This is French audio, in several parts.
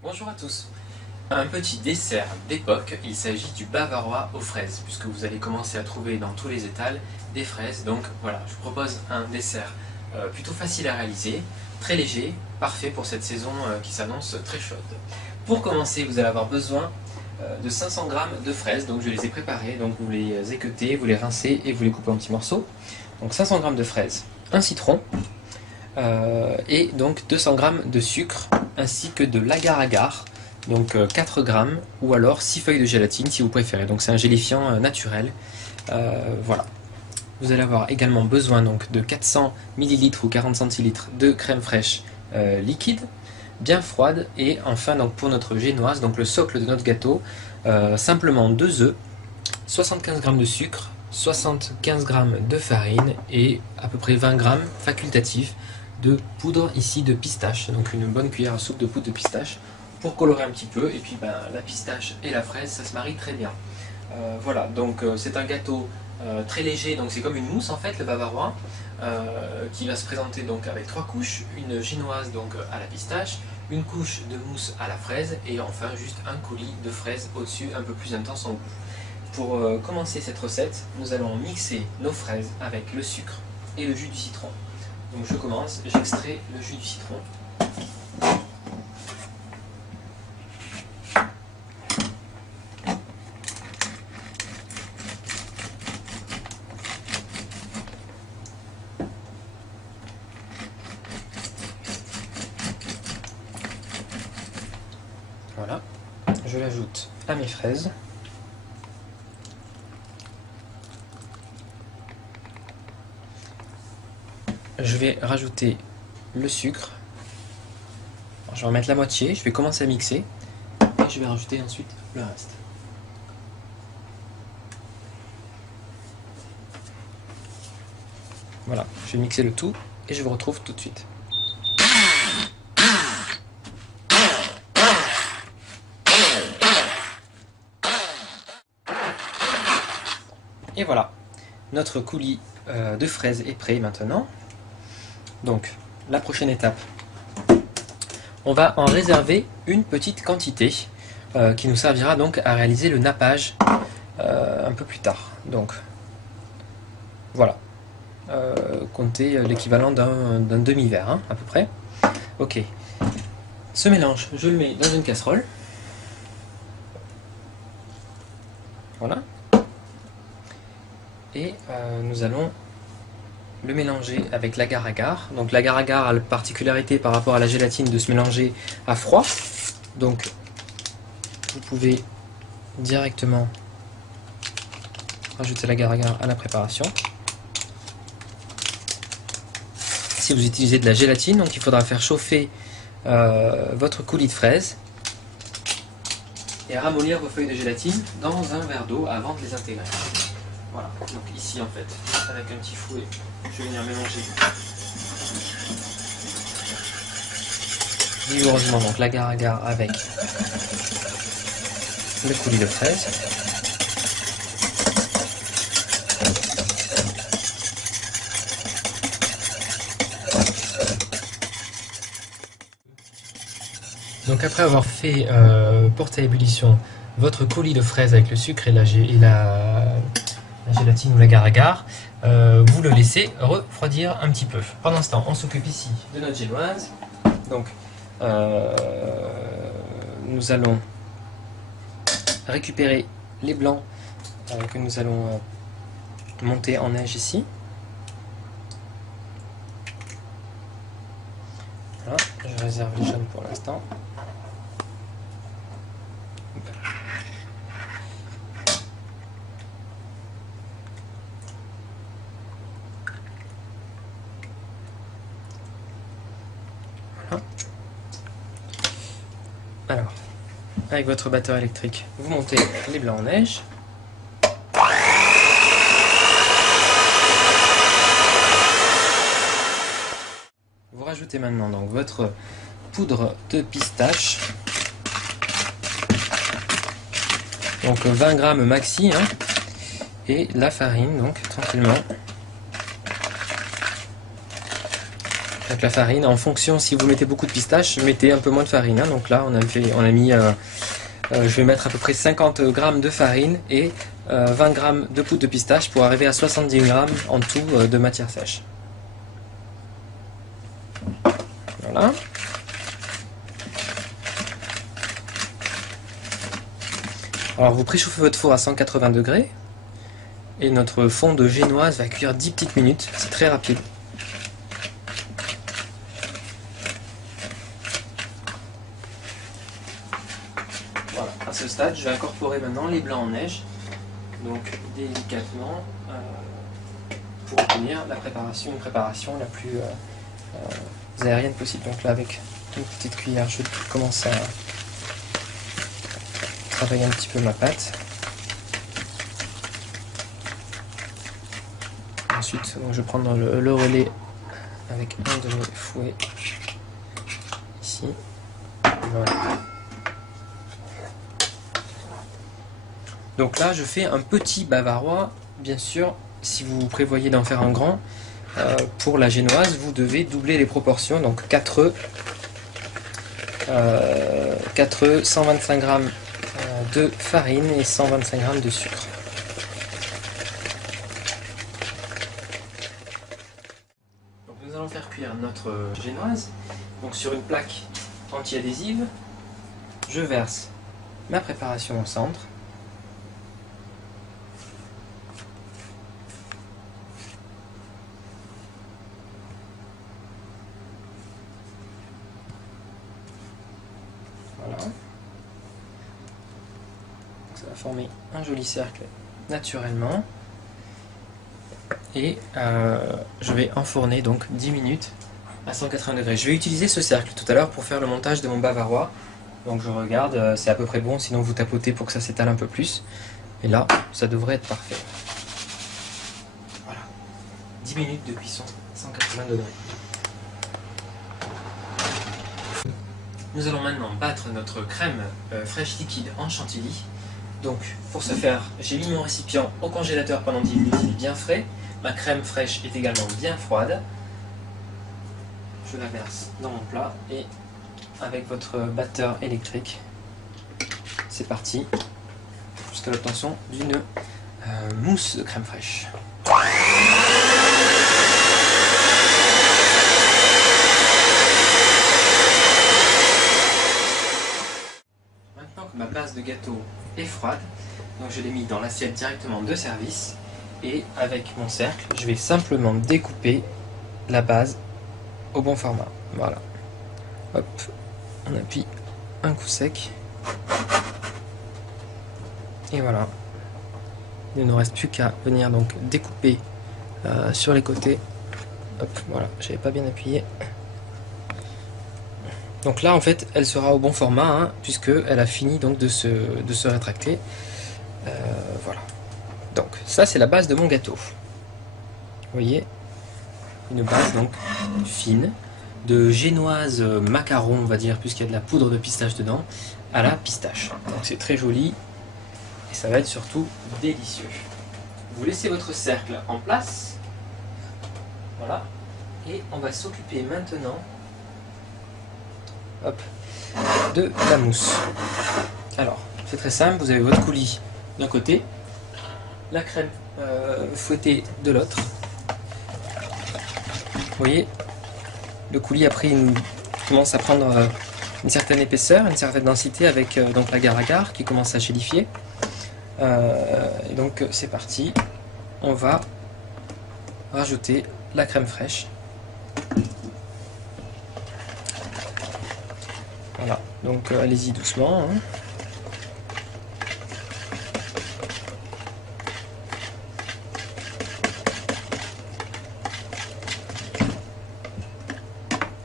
Bonjour à tous. Un petit dessert d'époque, il s'agit du bavarois aux fraises, puisque vous allez commencer à trouver dans tous les étals des fraises. Donc voilà, je vous propose un dessert plutôt facile à réaliser, très léger, parfait pour cette saison qui s'annonce très chaude. Pour commencer, vous allez avoir besoin de 500 g de fraises, donc je les ai préparées, donc vous les équeutez, vous les rincez et vous les coupez en petits morceaux. Donc 500 g de fraises, un citron, et donc 200 g de sucre, ainsi que de l'agar-agar, donc 4 g, ou alors 6 feuilles de gélatine si vous préférez. Donc c'est un gélifiant naturel. Voilà. Vous allez avoir également besoin donc de 400 ml ou 40 centilitres de crème fraîche liquide, bien froide. Et enfin, donc pour notre génoise, donc le socle de notre gâteau, simplement 2 œufs, 75 g de sucre, 75 g de farine et à peu près 20 g facultatifs de poudre ici de pistache, donc une bonne cuillère à soupe de poudre de pistache pour colorer un petit peu. Et puis la pistache et la fraise, ça se marie très bien. Voilà, donc c'est un gâteau très léger, donc c'est comme une mousse en fait, le bavarois, qui va se présenter donc avec 3 couches, une génoise donc à la pistache, une couche de mousse à la fraise et enfin juste un coulis de fraises au-dessus, un peu plus intense en goût. Pour commencer cette recette, nous allons mixer nos fraises avec le sucre et le jus du citron. Donc je commence, j'extrais le jus du citron. Voilà, je l'ajoute à mes fraises. Je vais rajouter le sucre. Alors, je vais en mettre la moitié, je vais commencer à mixer et je vais rajouter ensuite le reste. Voilà, je vais mixer le tout et je vous retrouve tout de suite. Et voilà, notre coulis de fraises est prêt maintenant. Donc, la prochaine étape, on va en réserver une petite quantité qui nous servira donc à réaliser le nappage un peu plus tard. Donc, voilà, comptez l'équivalent d'un demi-verre, hein, à peu près. Ok, ce mélange, je le mets dans une casserole. Voilà. Et nous allons le mélanger avec l'agar-agar. Donc l'agar-agar a la particularité par rapport à la gélatine de se mélanger à froid. Donc vous pouvez directement rajouter l'agar-agar à la préparation. Si vous utilisez de la gélatine, donc il faudra faire chauffer votre coulis de fraises et ramollir vos feuilles de gélatine dans un verre d'eau avant de les intégrer. Voilà, donc ici en fait, avec un petit fouet, je vais venir mélanger vigoureusement donc l'agar-agar avec le coulis de fraises. Donc après avoir fait porter à ébullition votre coulis de fraises avec le sucre et la gélatine ou l'agar-agar, vous le laissez refroidir un petit peu. Pendant ce temps, on s'occupe ici de notre génoise. Donc, nous allons récupérer les blancs que nous allons monter en neige ici. Voilà, je réserve les jaunes pour l'instant. Voilà. Alors, avec votre batteur électrique, vous montez les blancs en neige. Vous rajoutez maintenant donc votre poudre de pistache. Donc 20 grammes maxi, hein, et la farine, donc tranquillement. Donc la farine, en fonction, si vous mettez beaucoup de pistache, mettez un peu moins de farine. Hein. Donc là, on a mis, je vais mettre à peu près 50 grammes de farine et 20 grammes de poudre de pistache pour arriver à 70 grammes en tout de matière sèche. Voilà. Alors vous préchauffez votre four à 180 degrés et notre fond de génoise va cuire 10 petites minutes, c'est très rapide. Voilà, à ce stade je vais incorporer maintenant les blancs en neige, donc délicatement pour obtenir une préparation la plus aérienne possible. Donc là avec une petite cuillère je commence à travailler un petit peu ma pâte. Ensuite, donc, je vais prendre le relais avec un de mes fouets ici. Voilà. Donc là, je fais un petit bavarois. Bien sûr, si vous prévoyez d'en faire un grand, pour la génoise, vous devez doubler les proportions. Donc 4 œufs, 125 g de farine et 125 g de sucre. Donc nous allons faire cuire notre génoise. Donc sur une plaque anti-adhésive, je verse ma préparation au centre. Voilà. Ça va former un joli cercle naturellement. Et je vais enfourner donc 10 minutes à 180 degrés. Je vais utiliser ce cercle tout à l'heure pour faire le montage de mon bavarois. Donc je regarde, c'est à peu près bon, sinon vous tapotez pour que ça s'étale un peu plus. Et là, ça devrait être parfait. Voilà. 10 minutes de cuisson, 180 degrés. Nous allons maintenant battre notre crème fraîche liquide en chantilly. Donc pour ce faire, j'ai mis mon récipient au congélateur pendant 10 minutes, il est bien frais. Ma crème fraîche est également bien froide. Je la verse dans mon plat et avec votre batteur électrique, c'est parti jusqu'à l'obtention d'une mousse de crème fraîche. Maintenant que ma base de gâteau est froide, donc je l'ai mis dans l'assiette directement de service et avec mon cercle, je vais simplement découper la base au bon format. Voilà. Hop, on appuie un coup sec. Et voilà. Il ne nous reste plus qu'à venir donc découper sur les côtés. Hop, voilà, j'avais pas bien appuyé. Donc là en fait elle sera au bon format hein, puisque elle a fini donc de se rétracter. Voilà. Donc ça c'est la base de mon gâteau. Vous voyez, une base donc fine de génoise macaron on va dire puisqu'il y a de la poudre de pistache dedans à la pistache. Donc c'est très joli et ça va être surtout délicieux. Vous laissez votre cercle en place. Voilà. Et on va s'occuper maintenant hop, de la mousse. Alors, c'est très simple, vous avez votre coulis d'un côté, la crème fouettée de l'autre. Vous voyez, le coulis après commence à prendre une certaine épaisseur, une certaine densité avec donc l'agar-agar qui commence à gélifier. Et donc c'est parti, on va rajouter la crème fraîche. Voilà, donc allez-y doucement. Hein.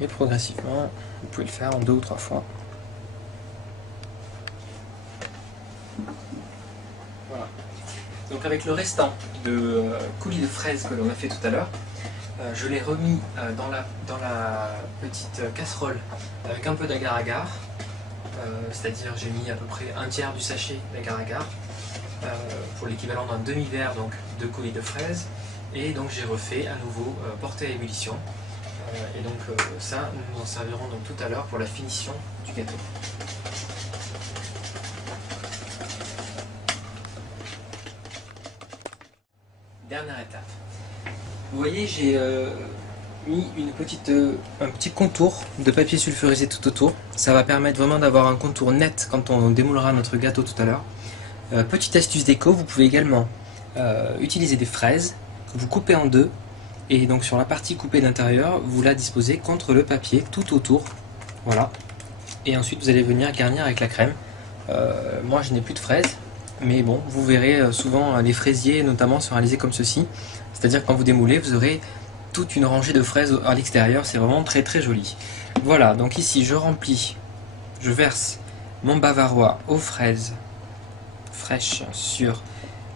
Et progressivement, vous pouvez le faire en 2 ou 3 fois. Voilà. Donc avec le restant de coulis de fraises que l'on a fait tout à l'heure, je l'ai remis dans la petite casserole avec un peu d'agar-agar. C'est-à-dire j'ai mis à peu près un tiers du sachet d'agar-agar pour l'équivalent d'un demi-verre donc de coulis de fraises. Et donc j'ai refait à nouveau porter à ébullition. Et donc ça, nous en servirons donc tout à l'heure pour la finition du gâteau. Dernière étape. Vous voyez, j'ai mis un petit contour de papier sulfurisé tout autour. Ça va permettre vraiment d'avoir un contour net quand on démoulera notre gâteau tout à l'heure. Petite astuce déco, vous pouvez également utiliser des fraises que vous coupez en deux. Et donc sur la partie coupée d'intérieur, vous la disposez contre le papier tout autour. Voilà. Et ensuite vous allez venir garnir avec la crème. Moi je n'ai plus de fraises, mais bon, vous verrez souvent les fraisiers notamment se réaliser comme ceci. C'est-à-dire que quand vous démoulez, vous aurez toute une rangée de fraises à l'extérieur. C'est vraiment très très joli. Voilà, donc ici je remplis, je verse mon bavarois aux fraises fraîches sur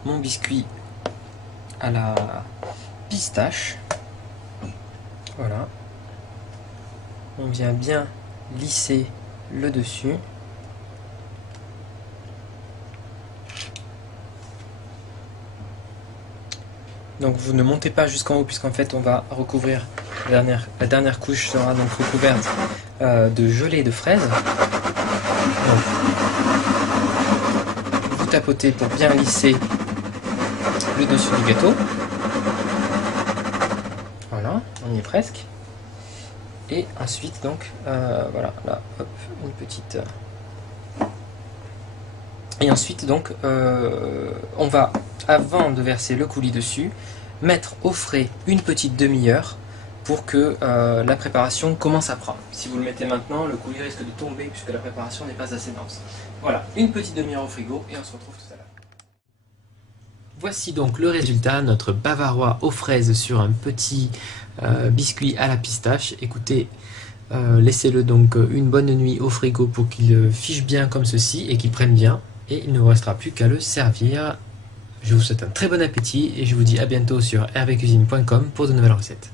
mon biscuit à la pistache. Voilà. On vient bien lisser le dessus. Donc vous ne montez pas jusqu'en haut puisqu'en fait on va recouvrir la dernière couche sera donc recouverte de gelée de fraises. Donc, vous tapotez pour bien lisser le dessus du gâteau. Voilà, on y est presque. Et ensuite donc voilà, là hop, une petite. Et ensuite donc on va, avant de verser le coulis dessus, mettre au frais une petite demi-heure pour que la préparation commence à prendre. Si vous le mettez maintenant, le coulis risque de tomber puisque la préparation n'est pas assez dense. Voilà, une petite demi-heure au frigo et on se retrouve tout à l'heure. Voici donc le résultat, notre bavarois aux fraises sur un petit biscuit à la pistache. Écoutez, laissez-le donc une bonne nuit au frigo pour qu'il fiche bien comme ceci et qu'il prenne bien. Et il ne vous restera plus qu'à le servir. Je vous souhaite un très bon appétit et je vous dis à bientôt sur hervécuisine.com pour de nouvelles recettes.